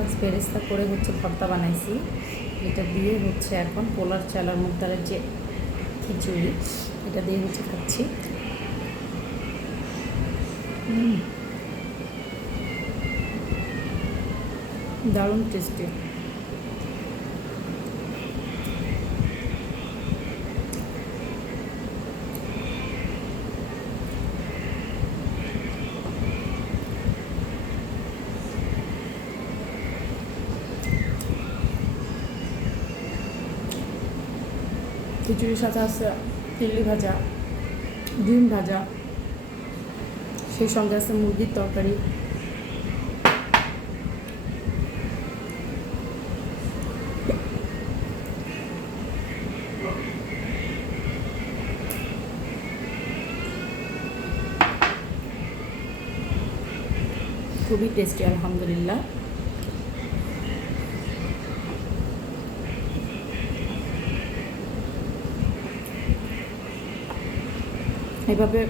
পেঁয়াজ বেরেস্তা করে হচ্ছে ভর্তা বানাইছি। এটা দিয়ে হচ্ছে এখন পোলার চালার মুগ ডালের যে খিচুড়ি, এটা দিয়ে হচ্ছে খাচ্ছি। দারুণ টেস্টি। খিচুড়ির সাথে আছে তেলি ভাজা, ডিম ভাজা, সেই সঙ্গে আছে মুরগির তরকারি। খুবই টেস্টি আলহামদুলিল্লাহ। এভাবে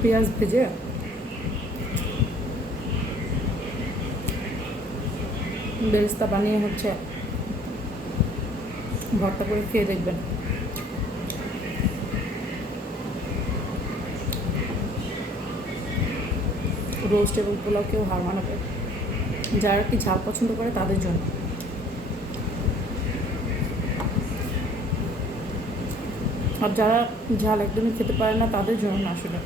পেঁয়াজ ভেজে বেরেস্তা বানিয়ে হচ্ছে ভর্তা করে খেয়ে দেখবেন। রোস্ট এবং পোলাও কেউ হার মানাবে। যারা কি ঝাল পছন্দ করে তাদের জন্য, আর যারা ঝাল একদমই খেতে পারে না তাদের জন্য না আসলে।